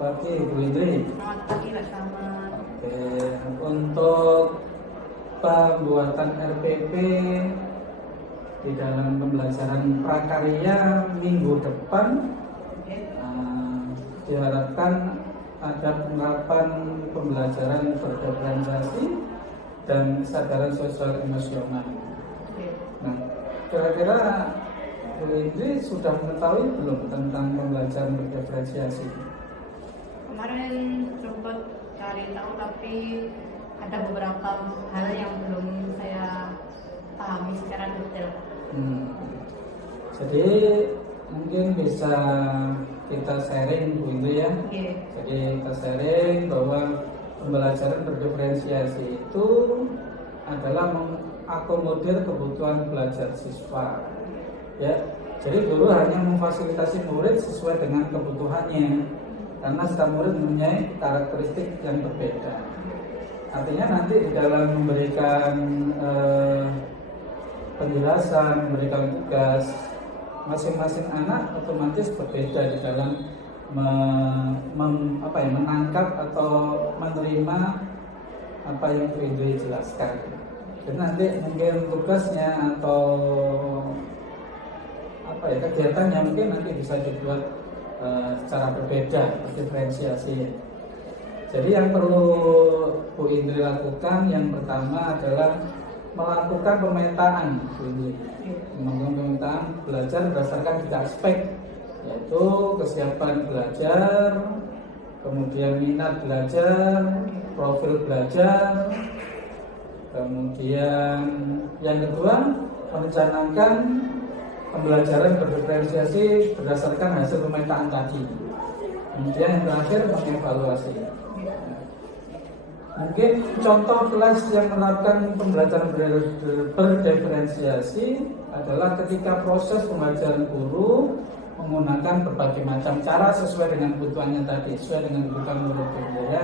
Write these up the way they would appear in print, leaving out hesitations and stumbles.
pagi Bu Indri. Selamat pagi Pak Samad. Oke, untuk pembuatan RPP di dalam pembelajaran prakarya minggu depan diharapkan ada penerapan pembelajaran berdiferensiasi dan kesadaran sosial emosional. Nah, kira-kira Bu Indri sudah mengetahui belum tentang pembelajaran berdiferensiasi? Kemarin sempat cari tahu tapi ada beberapa hal yang belum saya pahami secara detail. Jadi mungkin bisa kita sharing Bu Indri ya. Jadi kita sharing bahwa pembelajaran berdiferensiasi itu adalah mengakomodir kebutuhan belajar siswa. Ya, jadi guru hanya memfasilitasi murid sesuai dengan kebutuhannya, karena setiap murid mempunyai karakteristik yang berbeda. Artinya nanti di dalam memberikan penjelasan, memberikan tugas, masing-masing anak otomatis berbeda di dalam menangkap atau menerima apa yang Bu Indri jelaskan. Jadi nanti mungkin tugasnya atau kegiatannya mungkin nanti bisa dibuat secara berbeda, diferensiasi. Jadi yang perlu Bu Indri lakukan yang pertama adalah melakukan pemetaan, Bu Indri. Melakukan pemetaan belajar berdasarkan 3 aspek, yaitu kesiapan belajar, kemudian minat belajar, profil belajar, kemudian yang kedua merencanakan pembelajaran berdiferensiasi berdasarkan hasil pemetaan tadi. Kemudian yang terakhir mengevaluasi. Mungkin contoh kelas yang menerapkan pembelajaran berdiferensiasi adalah ketika proses pembelajaran guru menggunakan berbagai macam cara sesuai dengan kebutuhannya tadi, sesuai dengan kebutuhan murid ya.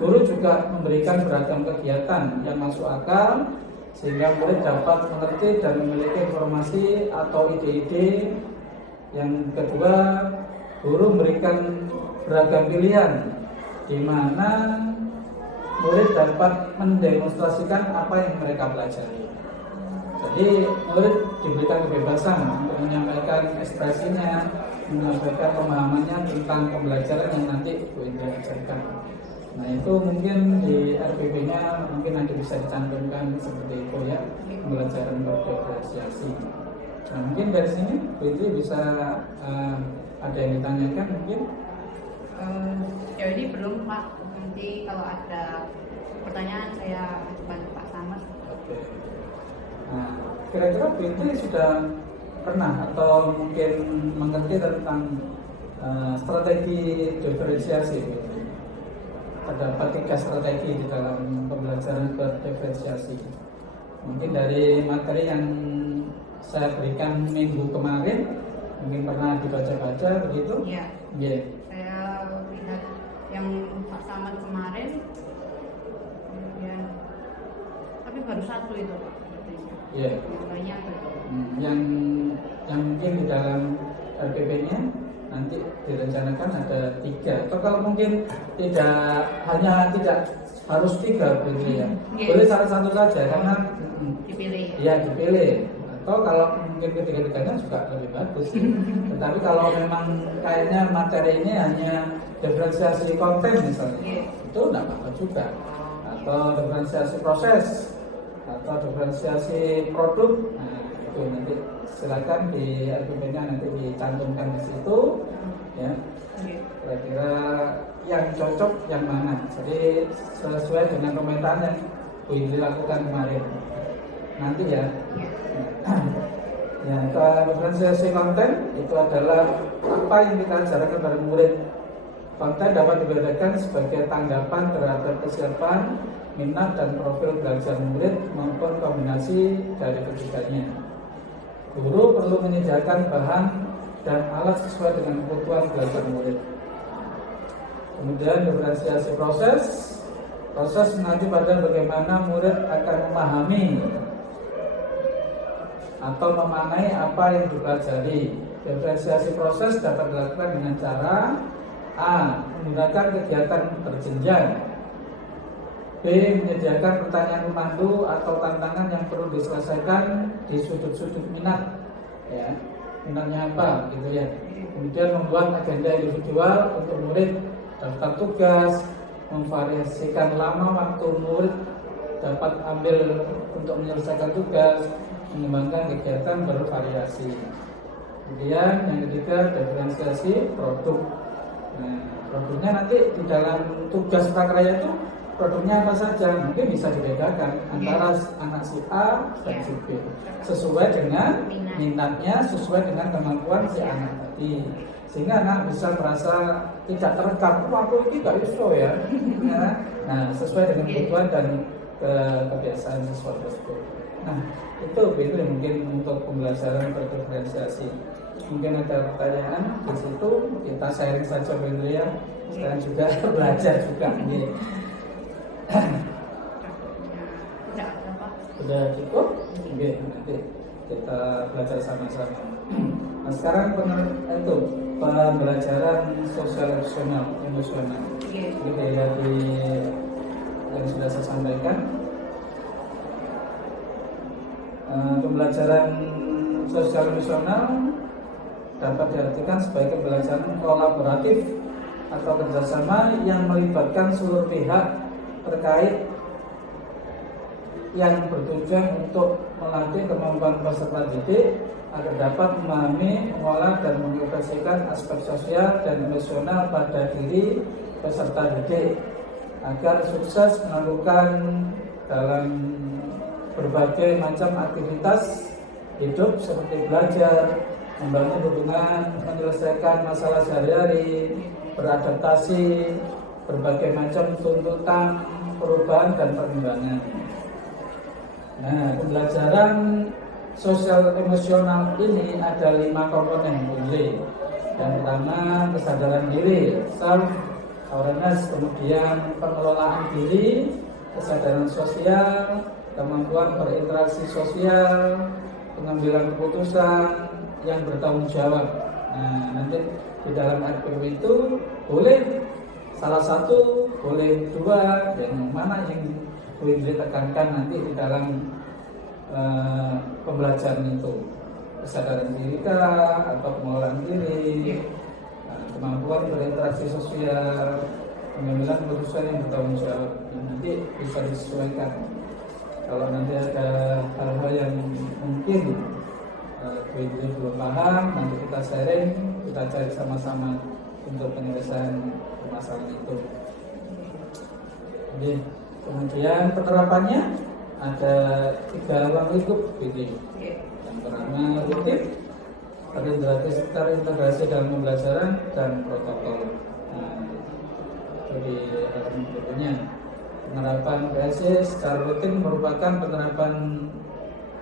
Guru juga memberikan beragam kegiatan yang masuk akal sehingga murid dapat mengerti dan memiliki informasi atau ide-ide. Yang kedua, guru memberikan beragam pilihan di mana murid dapat mendemonstrasikan apa yang mereka pelajari. Jadi murid diberikan kebebasan untuk menyampaikan ekspresinya, menyampaikan pemahamannya tentang pembelajaran yang nanti Bu Indri ajarkan. Nah itu mungkin di RPP-nya mungkin nanti bisa dicantumkan seperti itu ya, pembelajaran berdiferensiasi. Nah mungkin dari sini Bu Indri bisa ada yang ditanyakan mungkin? Ya ini belum Pak, nanti kalau ada pertanyaan saya ajukan ke Pak Samad. Oke. Nah kira-kira Bu Indri sudah pernah atau mungkin mengerti tentang strategi diferensiasi Bu Indri? Terdapat 3 strategi di dalam pembelajaran berdiferensiasi. Mungkin dari materi yang saya berikan minggu kemarin, mungkin pernah dibaca-baca begitu? Iya. Yeah. Saya lihat yang Pak Samad kemarin, ya, tapi baru 1 itu Pak. Iya. Yang banyak itu. Yang mungkin di dalam RPP-nya nanti direncanakan ada 3. Atau kalau mungkin tidak harus 3 begitu ya. Boleh salah satu saja karena dipilih. Iya dipilih. Atau kalau mungkin ketiga-tiganya juga lebih bagus. Tetapi kalau memang kayaknya materi ini hanya diferensiasi konten misalnya, itu tidak apa-apa juga. Atau diferensiasi proses, atau diferensiasi produk. Nah itu nanti silakan di RPP-nya nanti dicantumkan di situ ya. Kira-kira yang cocok yang mana, jadi sesuai dengan pemetaan yang Bu Indri lakukan kemarin nanti ya. Ya, diferensiasi konten itu adalah apa yang kita ajarkan kepada murid. Konten dapat dibedakan sebagai tanggapan terhadap kesiapan, minat dan profil belajar murid maupun kombinasi dari ketiganya. Guru perlu menyediakan bahan dan alat sesuai dengan kebutuhan belajar murid. Kemudian diferensiasi proses mengacu pada bagaimana murid akan memahami atau memaknai apa yang dipelajari Diferensiasi proses dapat dilakukan dengan cara A. Menggunakan kegiatan berjenjang, B. Menyediakan pertanyaan pemandu atau tantangan yang perlu diselesaikan di sudut-sudut minat, ya, minatnya apa gitu ya. Kemudian membuat agenda individual untuk murid, daftar tugas, memvariasikan lama waktu murid dapat ambil untuk menyelesaikan tugas, mengembangkan kegiatan bervariasi. Kemudian yang ketiga, diferensiasi produk. Nah, produknya nanti di dalam tugas prakarya itu produknya apa saja, mungkin bisa dibedakan antara anak si A dan si B sesuai dengan minatnya, sesuai dengan kemampuan si anak tadi, sehingga anak bisa merasa tidak terekam, aku ini gak iso ya. Nah, sesuai dengan kebutuhan dan kebiasaan siswa tersebut. Nah, itu mungkin untuk pembelajaran berdiferensiasi. Mungkin ada pertanyaan di situ, kita sharing saja dulu ya. Sekarang juga belajar juga nih. Sudah cukup? Oke, nanti kita belajar sama-sama. Nah, sekarang itu pembelajaran sosial emosional. Jadi dari yang sudah saya sampaikan, pembelajaran sosial emosional dapat diartikan sebagai pembelajaran kolaboratif atau kerjasama yang melibatkan seluruh pihak terkait yang bertujuan untuk melatih kemampuan peserta didik agar dapat memahami, mengolah dan mengekspresikan aspek sosial dan emosional pada diri peserta didik agar sukses melakukan dalam berbagai macam aktivitas hidup seperti belajar, membangun hubungan, menyelesaikan masalah sehari-hari, beradaptasi, berbagai macam tuntutan, perubahan dan perkembangan. Nah, pembelajaran sosial emosional ini ada 5 komponen inti. Yang pertama, kesadaran diri, self awareness, kemudian pengelolaan diri, kesadaran sosial, kemampuan berinteraksi sosial, pengambilan keputusan yang bertanggung jawab. Nah, nanti di dalam RPW itu boleh salah satu, boleh 2, dan mana yang boleh ditekankan nanti di dalam pembelajaran itu, kesadaran diri atau pengelolaan diri, kemampuan berinteraksi sosial, pengambilan keputusan yang bertanggung jawab. Nanti bisa disesuaikan. Kalau nanti ada hal-hal yang mungkin belum paham, nanti kita sharing, kita cari sama-sama untuk penyelesaian permasalahan itu. Jadi, kemudian penerapannya ada 3 ruang lingkup gitu. Yang pertama rutin, terintegrasi dalam pembelajaran dan protokol. Nah, jadi berikutnya penerapan PSE secara rutin merupakan penerapan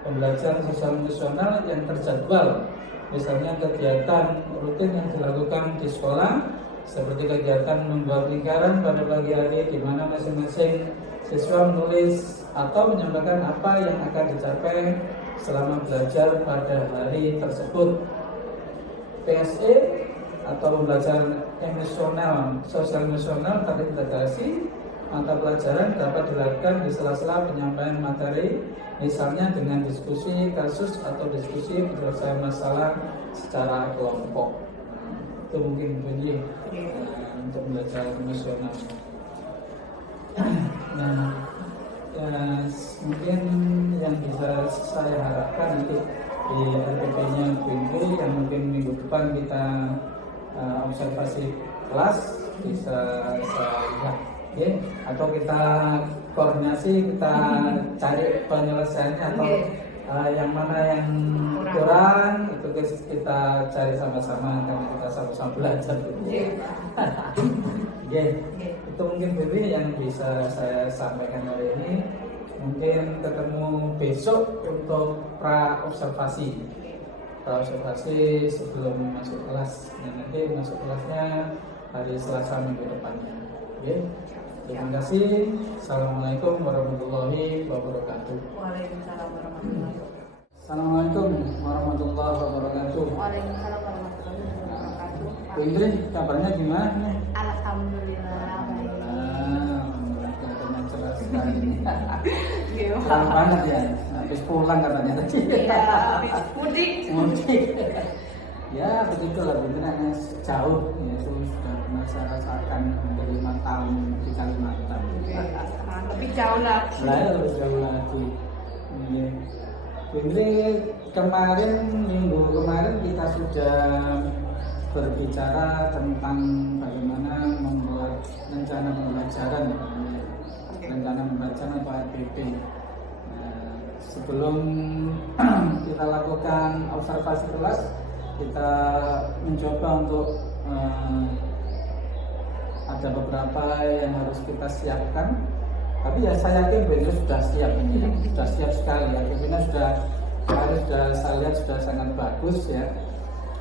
pembelajaran sosial emosional yang terjadwal. Misalnya kegiatan rutin yang dilakukan di sekolah seperti kegiatan membuat lingkaran pada pagi hari di mana masing-masing siswa menulis atau menyampaikan apa yang akan dicapai selama belajar pada hari tersebut. PSE atau pembelajaran emosional, sosial emosional terintegrasi mata pelajaran dapat dilakukan di sela-sela penyampaian materi, misalnya dengan diskusi kasus atau diskusi penyelesaian masalah secara kelompok. Itu mungkin bunyi untuk belajar emosional. Nah, ya, mungkin yang bisa saya harapkan nanti di RPP-nya Bunyi yang mungkin minggu depan kita observasi kelas bisa saya lihat, ya, atau kita koordinasi, kita cari penyelesaiannya atau yang mana yang kurang itu kita cari sama-sama karena kita sama-sama belajar gitu. Itu mungkin Bibi yang bisa saya sampaikan hari ini. Mungkin ketemu besok untuk pra-observasi sebelum masuk kelas. Nah, nanti masuk kelasnya hari Selasa minggu depannya. Terima kasih. Assalamualaikum warahmatullahi wabarakatuh. Waalaikumsalam warahmatullahi wabarakatuh. Assalamualaikum warahmatullahi wabarakatuh. Waalaikumsalam. Bu Indri, kabarnya gimana nih? Alhamdulillah baik. Alhamdulillah, kelihatannya cerah sekali. Iya. Cerah banget ya, habis pulang katanya tadi. Iya, habis mudik. Mudik. Ya begitulah, beneran jauh ya, itu sudah pernah saya rasakan hampir 5 tahun di Kalimantan. Lebih jauh lagi. Lain lebih jauh lagi. Iya. Jadi kemarin minggu kemarin kita sudah berbicara tentang bagaimana membuat rencana pembelajaran, rencana pembelajaran atau RPP. Nah, sebelum kita lakukan observasi kelas, kita mencoba untuk ada beberapa yang harus kita siapkan. Tapi ya saya yakin Bu Indri sudah siap ini, sudah siap sekali ya. Kayaknya sudah saya lihat sudah sangat bagus ya.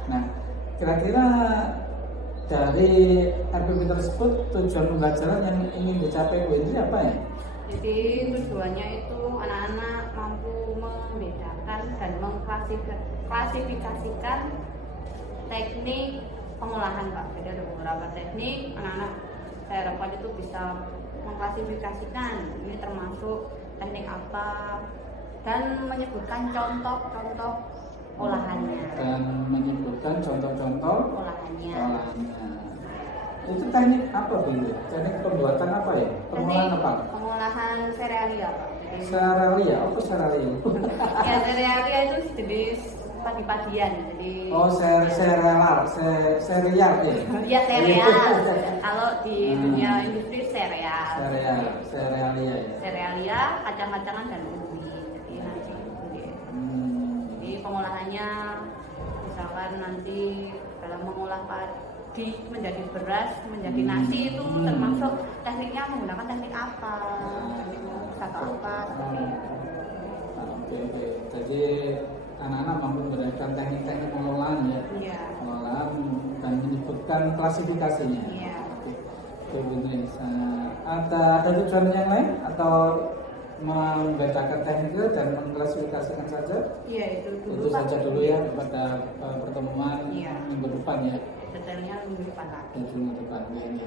Nah, kira-kira dari RPP tersebut tujuan pembelajaran yang ingin dicapai Bu Indri apa ya? Jadi tujuannya itu anak-anak mampu membedakan dan mengklasifikasikan teknik pengolahan Pak. Jadi ada beberapa teknik, anak-anak saya harapkan itu bisa mengklasifikasikan ini termasuk teknik apa dan menyebutkan contoh-contoh olahannya. Dan menyebutkan contoh-contoh Olahannya. Itu teknik apa Bu Indri? Teknik pembuatan apa ya? Pengolahan apa? Pengolahan serealia Pak. Jadi, Serealia, apa serealia? ya serealia itu jenis padi-padian. Jadi sereal ya. dia sereal. Kalau di dunia industri sereal. Serealia ya. Serealia, kacang-kacangan dan umbi. Jadi nanti jadi pengolahannya misalkan nanti dalam mengolah padi menjadi beras, menjadi nasi itu termasuk tekniknya menggunakan teknik apa? Teknik satu apa? Seperti itu. Oke. Jadi anak-anak mampu menggunakan teknik-teknik pengolahan ya. Iya. Pengolahan dan menyebutkan klasifikasinya. Iya. Oke, Bu Indri. Ada tujuan yang lain atau membedakan teknik dan mengklasifikasikan saja? Iya, itu dulu. Itu saja dulu ya pada pertemuan minggu depan ya. Detailnya minggu depan lagi. Minggu depan ini.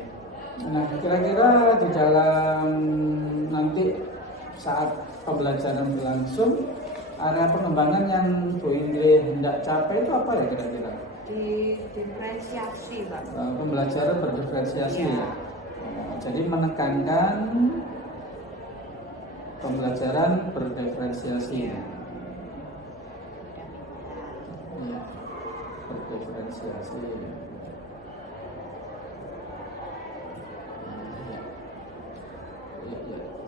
Nah, kira-kira di dalam nanti saat pembelajaran berlangsung, area pengembangan yang Bu Indri hendak capai itu apa ya kira-kira? Di diferensiasi, Pak. Pembelajaran berdiferensiasi Iya. ya. Jadi menekankan pembelajaran berdiferensiasi. Iya. Iya. Berdiferensiasi.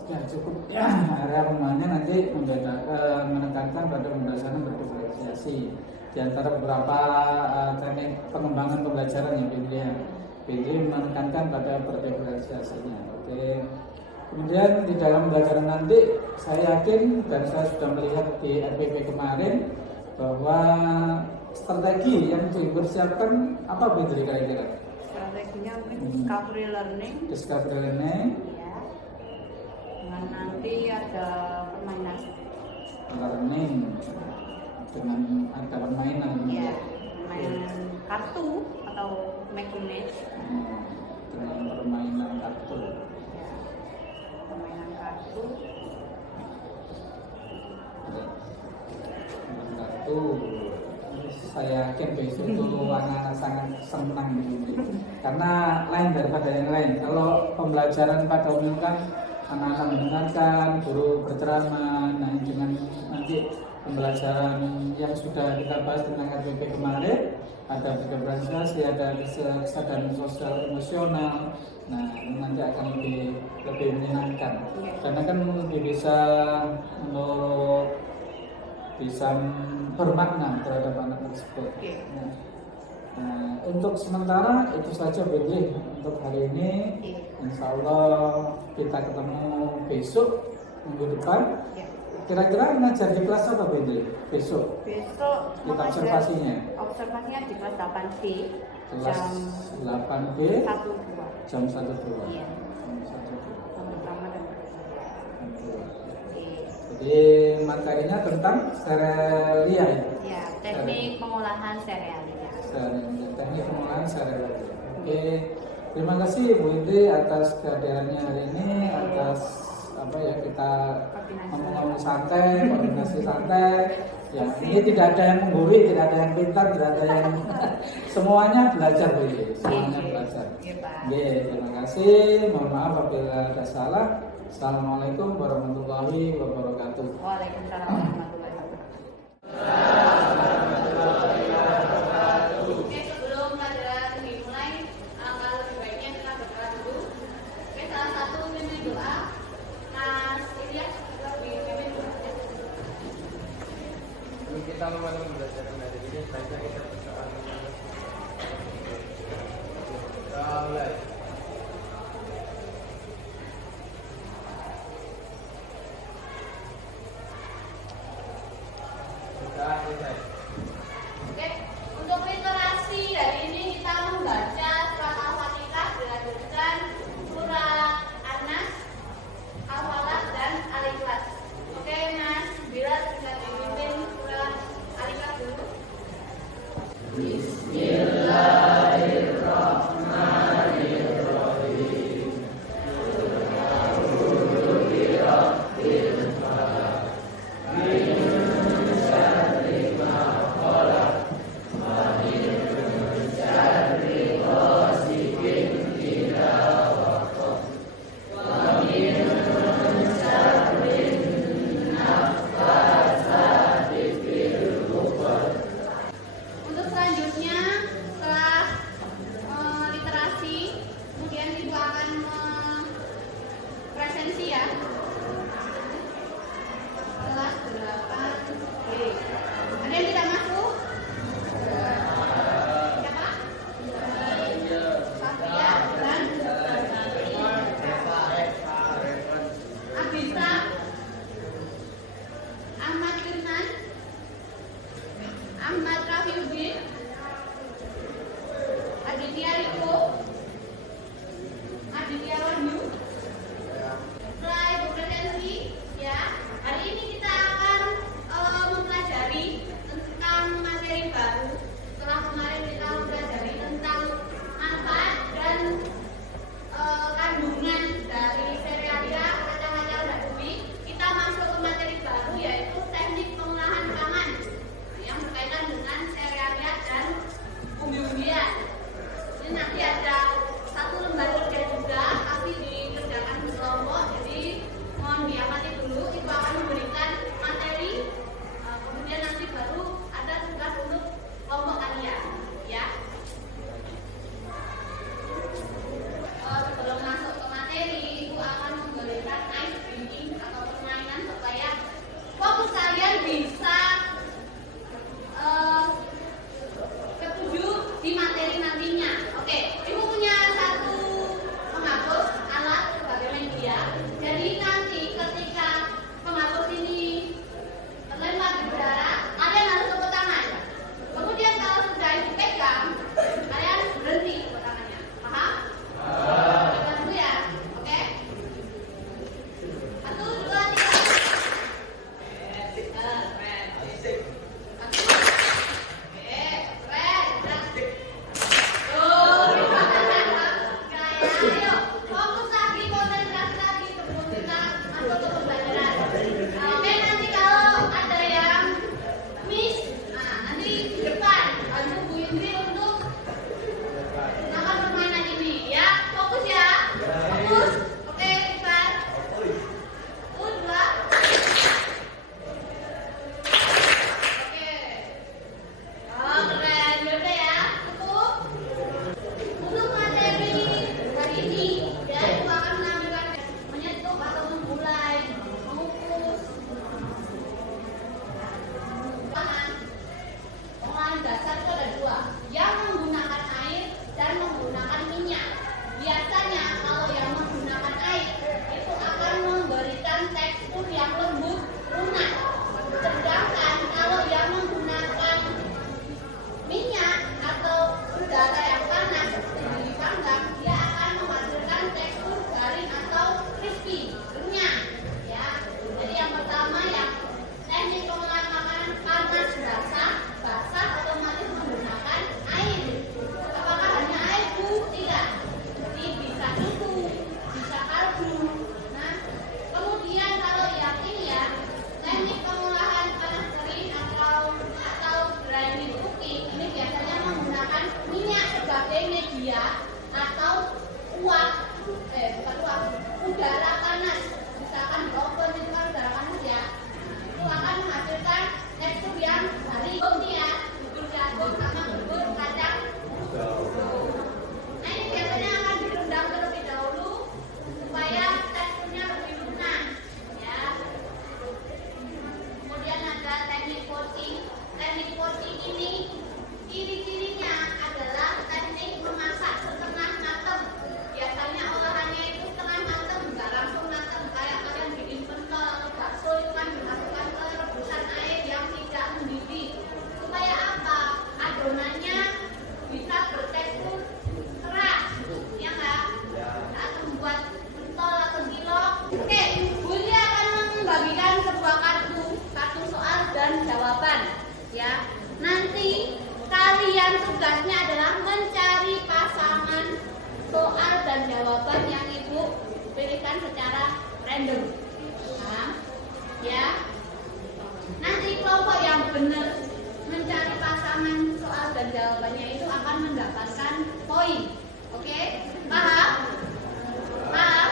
Ya cukup ya, area pemainnya nanti menekankan pada pembelajaran berdiferensiasi di antara beberapa teknik pengembangan pembelajaran yang Indri menekankan pada berdiferensiasinya. Oke. Kemudian di dalam pembelajaran nanti saya yakin dan saya sudah melihat di RPP kemarin bahwa strategi yang dipersiapkan apa Indri kira-kira? Strateginya mungkin discovery learning. Discovery learning. Dengan nanti ada permainan. Learning dengan ada permainan. Iya, permainan kartu atau make image. Dengan permainan kartu. Ya, permainan kartu. Permainan kartu. Saya yakin besok itu anak-anak sangat senang ini, karena lain daripada yang lain. Kalau pembelajaran pada umumnya kan anak-anak mendengarkan, guru berceramah. Nah, dengan nanti pembelajaran yang sudah kita bahas tentang RPP kemarin, ada berdiferensiasi, ada kesadaran sosial emosional. Nah, ini nanti akan lebih menyenangkan, karena kan lebih bisa bermakna terhadap anak tersebut. Nah, untuk sementara itu saja Bu Indri untuk hari ini. Insya Allah kita ketemu besok minggu depan. Kira-kira ngajar di kelas apa Bu Indri besok? Besok kita observasinya. Observasinya di kelas 8B. Kelas 8B. 1-2. Jam 1-2. Iya. Pertama dan Jadi materinya tentang serealia. Ya. teknik pengolahan serealia. Teknik pengolahan serealia. Oke, terima kasih Bu Indi atas kehadirannya hari ini, atas apa ya, kita ngomong-ngomong santai, koordinasi santai. Ya, ini tidak ada yang menggurui, tidak ada yang pintar, tidak ada yang semuanya belajar Bu Indi, semuanya belajar. Oke, terima kasih. Mohon maaf apabila ada salah. Assalamualaikum warahmatullahi wabarakatuh. Waalaikumsalam warahmatullahi wabarakatuh. Oke, sebelum pelajaran dimulai, kalau lebih baiknya kita berdoa dulu. Oke, salah satu pimpin doa, Mas Ilyas lebih pimpin doa. Kita memulai pembelajaran hari ini, baiknya kita berdoa. Mulai. Oke, untuk literasi hari ini kita membaca surat Al-Fatihah dilanjutkan surat An-Nas, Al-Falaq dan Al-Ikhlas. Oke, Mas Bilal bisa dipimpin surat Al-Ikhlas dulu. Untuk selanjutnya setelah literasi, kemudian ibu akan presensi ya. Kelas 8B. Ada yang tidak masuk? Siapa? Safia dan Abisa, Ahmad Firman, Ahmad Rafiuddin, Aditya Riko, Aditya Wahyu. Setelah ibu presensi, ya, hari ini kita akan mempelajari tentang materi baru. Setelah kemarin kita mempelajari tentang manfaat dan kandungan dari serealia kacang-kacang dan bumi, kita masuk ke materi baru yaitu teknik pengolahan pangan yang berkaitan dengan serealia. nanti kalian tugasnya adalah mencari pasangan soal dan jawaban yang Ibu pilihkan secara random. Paham? Ya. Nanti kelompok yang benar mencari pasangan soal dan jawabannya itu akan mendapatkan poin. Oke? Paham? Paham?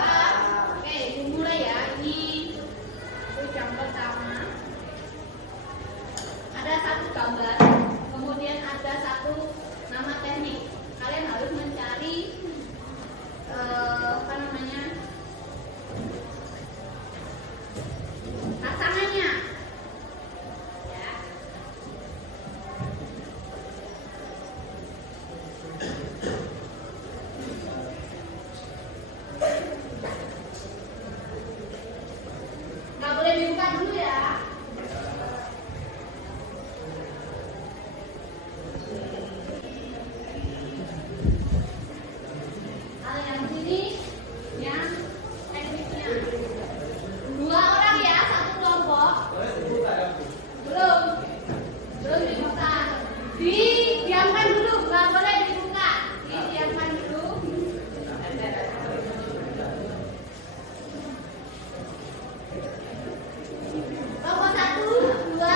Paham? Oke, dimulai ya. Ini yang pertama. Ada satu gambar, kemudian ada satu nama teknik. Kalian harus mencari apa namanya? Pasangannya. Ya. Nggak boleh dibuka dulu ya. Kalau yang sini, yang tekniknya. 2 orang ya, satu kelompok. Belum dibuka. Didiamkan dulu, nggak boleh dibuka. Didiamkan dulu. Kelompok 1, 2,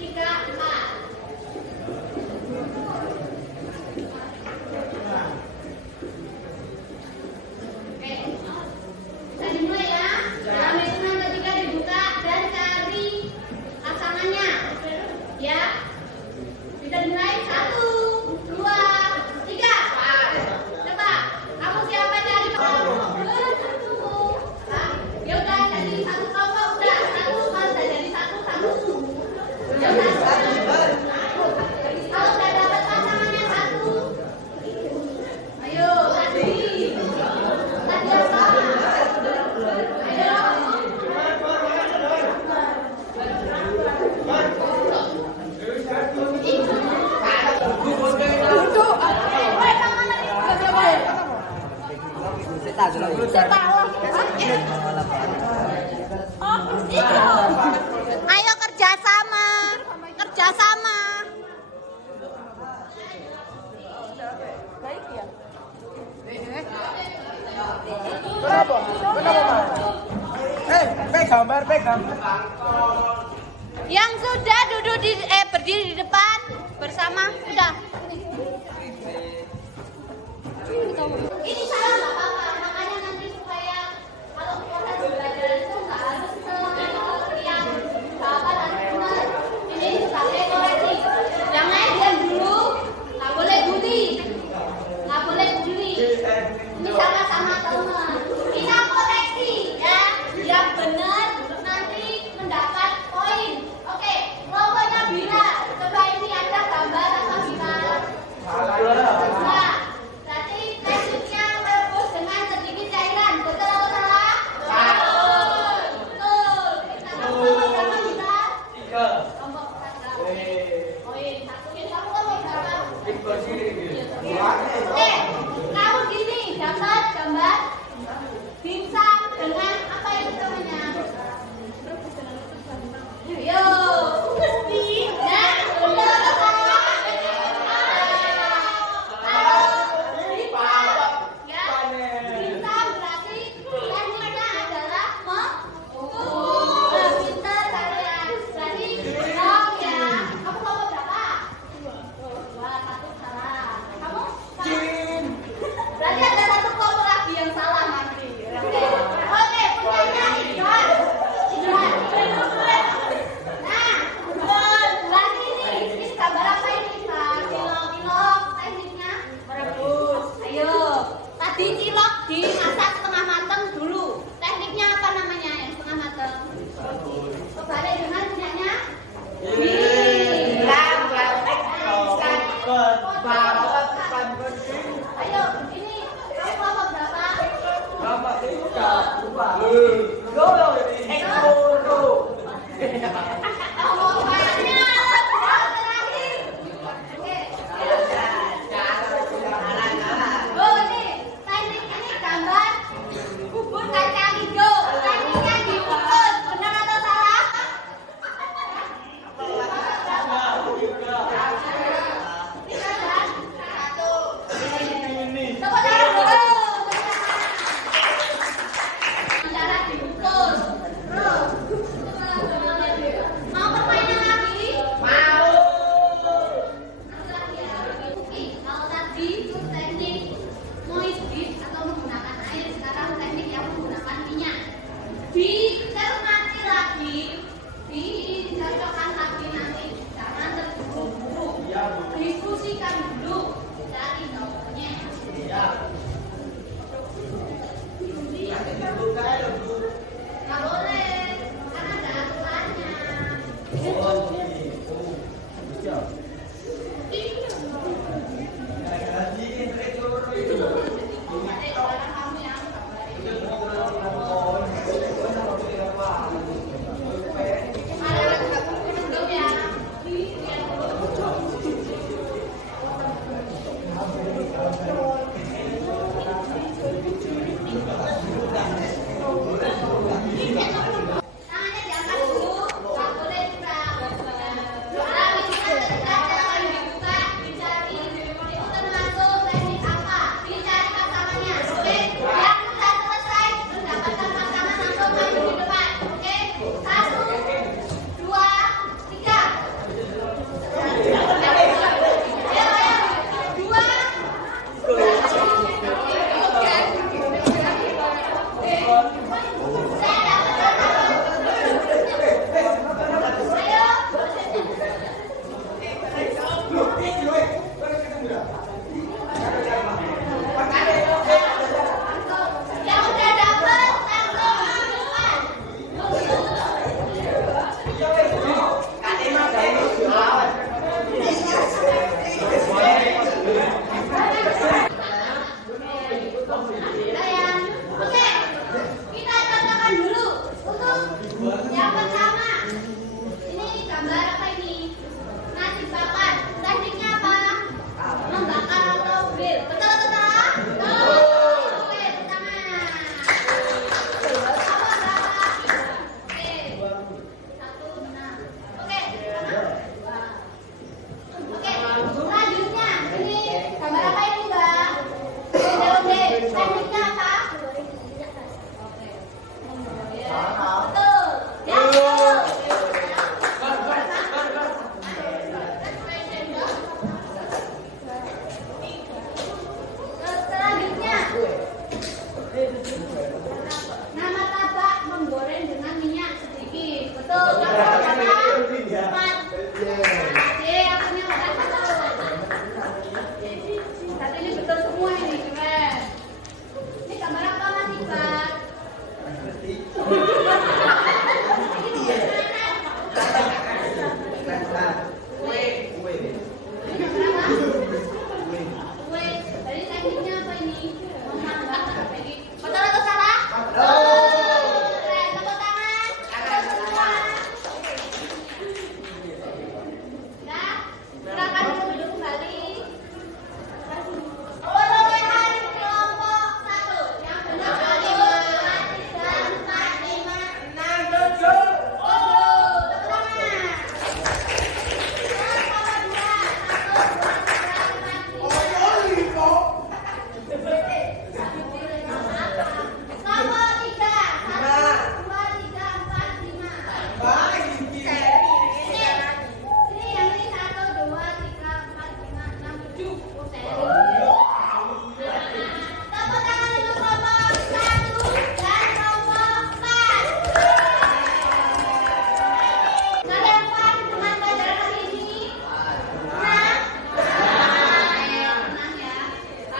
3, 4. Oke, bisa dimulai ya. Dalam hitungan ketiga dibuka dan cari pasangannya. Ya, bisa dimulai 1, 2, 3. Coba, kamu siapa cari pasangan? Ya udah jadi satu kelompok udah satu udah jadi satu. Ya udah. Kalau udah dapat pasangannya 1, ayo Adi. Tadi apa? Ayo. Ayo kerjasama. Gambar. Yang sudah duduk berdiri di depan bersama sudah. Ini salah nggak apa-apa, makanya nanti supaya kalau proses belajar itu nggak harus yang apa dan benar. Ini sebagai koreksi. Yang lain diam dulu, nggak boleh bully, nggak boleh bully. Ini sama-sama teman. Kita koreksi ya, yang benar nanti mendapat poin. Oke, kelompoknya Bila. Coba ini ada gambar apa Bila? Nah, berarti tekniknya merebus dengan sedikit cairan. Betul atau salah? Betul. Kita kelompok berapa Bila? 3. Kelompok berapa? Poin 1. Kamu kelompok berapa? Oke, kamu gini dapat gambar dimsum dengan apa itu namanya? Yo, mesti ya, betul salah. Ya, dimsum berarti tekniknya adalah pintar kalian. Berarti dong ya. Kamu kelompok berapa? 2, 1 salah. Kamu bersihkan dulu, cari nomornya. Nggak boleh, karena ada aturannya. Tangannya diangkat dulu, nggak boleh dipegang. Lalu kita jangan dibuka, dicari. Itu termasuk teknik apa? Dicari pasangannya, oke? Yang sudah selesai, mendapatkan pasangan langsung maju di depan, oke? 1, 2, 3. Ayo, 2. Yang udah dapet langsung maju depan. Sayang, oke, kita contohkan dulu untuk yang pertama. Ini gambar apa ini? Nasi bakar. Tekniknya apa? Membakar atau grill. Betul betul? Betul. Oke, tangan. Apa berapa? Oke. 1, 6. Oke, tangan. Oke, selanjutnya ini gambar apa ini, Mbak? Onde-onde. Tekniknya apa? Oke. Betul. Ya, betul. Selanjutnya, nama tabak menggoreng dengan minyak sedikit. Betul. Gambar apa? Empat. Artinya bukan betul. Saat ini betul semua ini, keren. Ini gambar apa, Mas Iqbal? Ini gambar apa? Kue. Jadi tekniknya apa ini? Memasak lagi. Betul atau salah? Keren. Tepuk tangan. Betul semua. Nah, silakan duduk kembali. Perolehan kelompok 1. Yang benar 2, 3, 4, 5, 6, 7. Oh, tepuk tangan.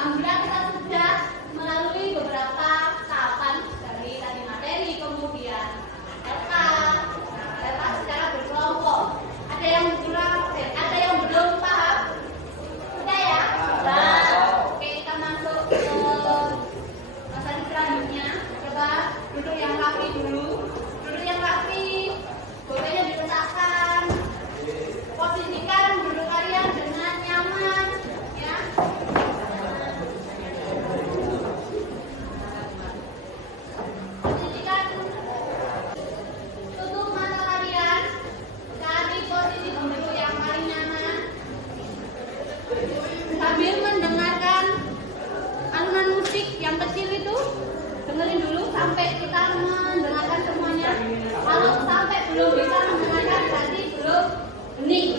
Alhamdulillah kita sudah melalui beberapa tahapan dari tadi materi, kemudian LK secara berkelompok. Ada yang kurang, ada yang belum paham? Sudah ya? Sudah. Oke, kita masuk ke materi selanjutnya. Coba duduk yang rapi dulu. Duduk yang rapi, bolehnya diletakkan. Posisikan duduk kalian dengan nyaman, ya. Posisikan, tutup mata kalian, cari posisi duduk yang paling nyaman sambil mendengarkan alunan musik yang kecil itu. Dengerin dulu sampai kita mendengarkan semuanya. Kalau sampai belum bisa mendengarkan berarti belum hening.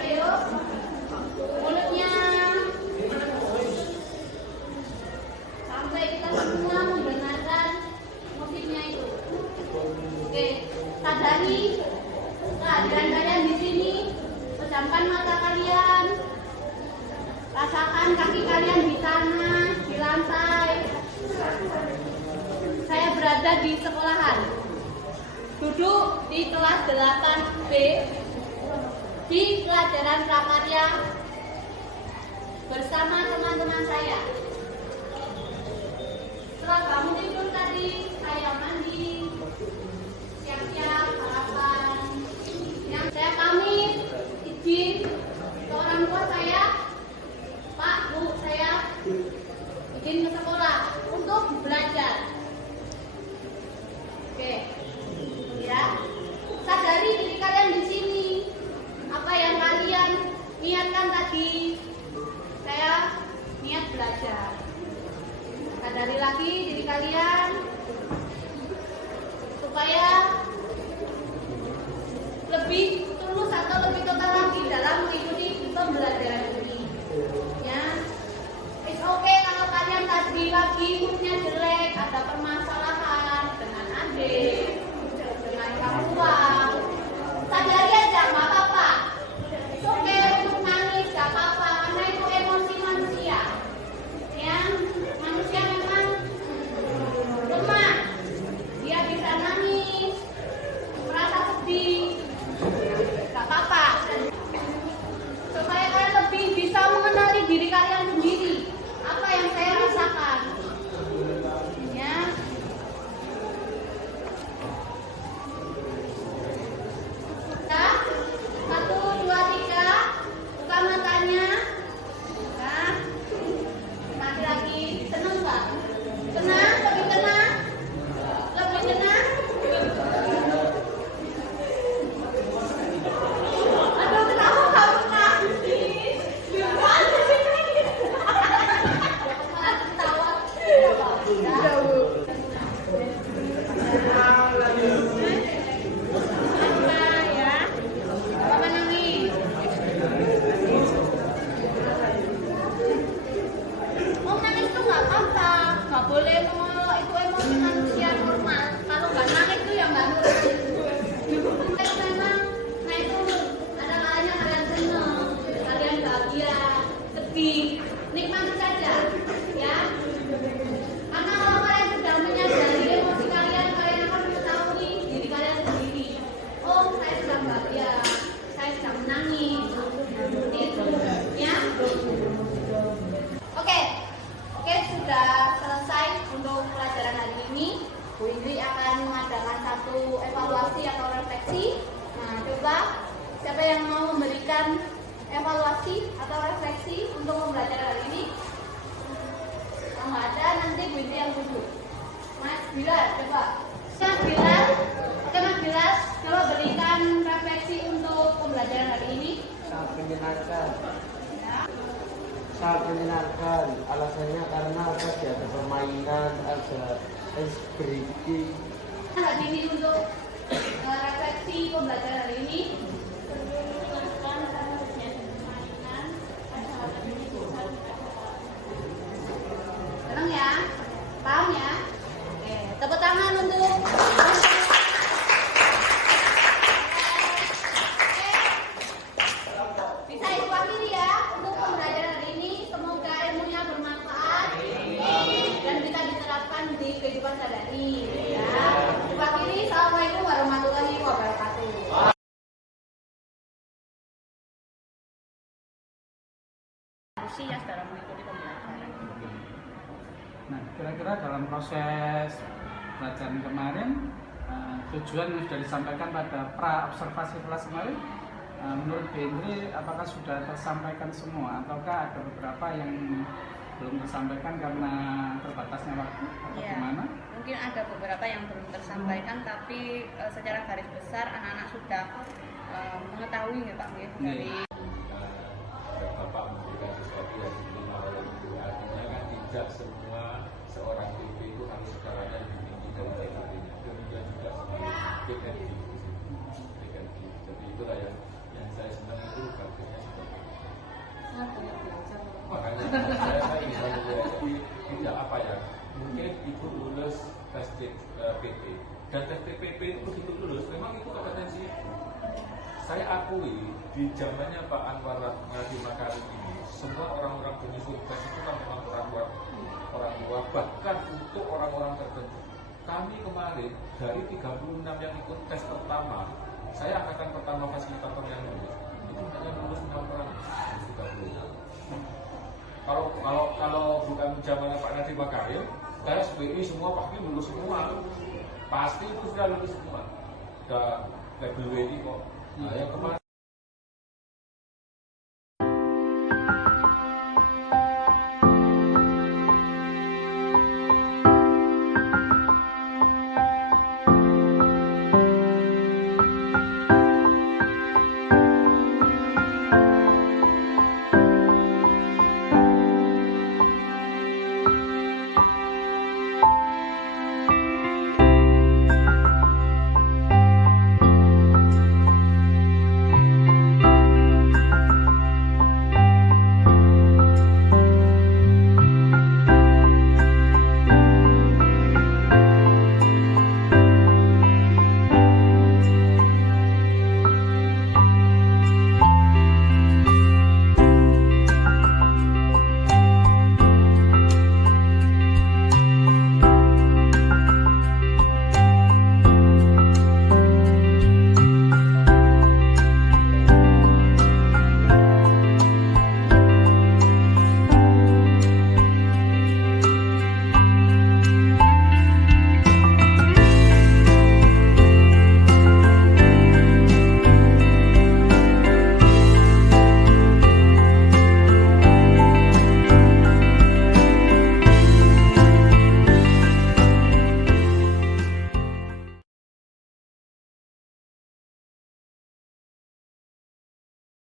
Ayo, mulutnya sampai kita semua mendengarkan musiknya itu. Oke, sadari kehadiran kalian di sini. Pejamkan mata kalian. Rasakan kaki kalian di tanah, di lantai. Saya berada di sekolahan. Duduk di kelas 8B di pelajaran prakarya bersama teman-teman saya. Setelah bangun tidur tadi, saya mandi, siap-siap sarapan. Yang saya pamit izin ke orang tua saya, Pak, Bu, saya izin ke sekolah untuk belajar. Oke, ya. Sadari diri kalian di sini. Apa yang kalian niatkan tadi? Saya niat belajar. Sadari lagi diri kalian supaya lebih tulus atau lebih total lagi dalam mengikuti pembelajaran ini. Ya, it's okay kalau kalian tadi pagi moodnya jelek, ada permasalahan dengan adik, dengan orang tua. Sadari aja, nggak apa-apa. It's okay untuk nangis, nggak apa-apa, karena itu emosi manusia. Ya, manusia memang lemah. Dia bisa nangis, merasa sedih, nggak apa-apa. Supaya kalian lebih bisa mengenali diri kalian sendiri, apa yang saya rasakan. Ya. Ya, 1, 2, 3, buka matanya. Nah, lagi-lagi tenang nggak? Tenang, lebih tenang, lebih tenang. Aduh, kenapa kamu nangis? Gimana sih? Ketawa. Ya, apa nangis? Mau nangis tuh nggak apa-apa, nggak boleh mengelola, itu emosi manusia normal. Kalau nggak nangis tuh ya nggak nurut. Kalau memang naik turun, ada kalanya kalian seneng, kalian bahagia, sedih, nikmati saja, ya. Karena kalau kalian sudah menyadari emosi kalian, kalian akan mengetahui diri kalian sendiri. Oh, saya sedang bahagia, saya sedang menangis, seperti itu, ya. Oke, sudah selesai untuk pelajaran hari ini. Bu Indri akan mengadakan satu evaluasi atau refleksi. Nah, coba siapa yang mau memberikan evaluasi atau refleksi untuk pembelajaran hari ini? Kalau nggak ada, nanti Bu Indri yang duduk. Mas Bilal, coba. Mas Bilal, oke Mas Bilal, coba berikan refleksi untuk pembelajaran hari ini. Sangat menyenangkan. Ya. Sangat menyenangkan. Alasannya karena tadi ada permainan, ada ekspresi. Nggak ini untuk refleksi pembelajaran hari ini. Senang ya? Paham ya? Oke, tepuk tangan untuk bisa ibu akhiri ya untuk pembelajaran hari ini. Semoga ilmunya bermanfaat dan bisa diterapkan di kehidupan sehari-hari. Ya, ibu akhiri. Assalamualaikum warahmatullahi wabarakatuh. Antusias dalam mengikuti pembelajaran. Nah, kira-kira dalam proses pelajaran kemarin, tujuan yang sudah disampaikan pada pra-observasi kelas kemarin, menurut Bu Indri apakah sudah tersampaikan semua ataukah ada beberapa yang belum tersampaikan karena terbatasnya waktu atau Iya. gimana? Mungkin ada beberapa yang belum tersampaikan, tapi secara garis besar anak-anak sudah mengetahui ya Pak ya, dari Bapak memberikan sesuatu yang diterima oleh ibu. Artinya kan tidak semua seorang PP itu harus skalanya lebih tinggi dari TKP-nya. Demikian juga sebagai PKD. Jadi itulah yang saya senang itu bagusnya seperti itu. Makanya saya ingin menilai, jadi tidak apa ya, mungkin ibu lulus tes PP dan tes PP itu begitu lulus, memang itu kompetensi ibu. Saya akui di zamannya Pak Anwar Nadiem Makarim ini, semua orang-orang penyusun tes itu kan memang orang luar, bahkan untuk orang-orang tertentu. Kami kemarin dari 36 yang ikut tes pertama, saya angkatan pertama fasilitator yang lulus, itu hanya lulus 6 orang, 36. Kalau bukan zaman Pak Nadiem Makarim, tes BI semua pasti lulus semua, pasti itu sudah lulus semua, udah level WI kok. Nah, yang kemarin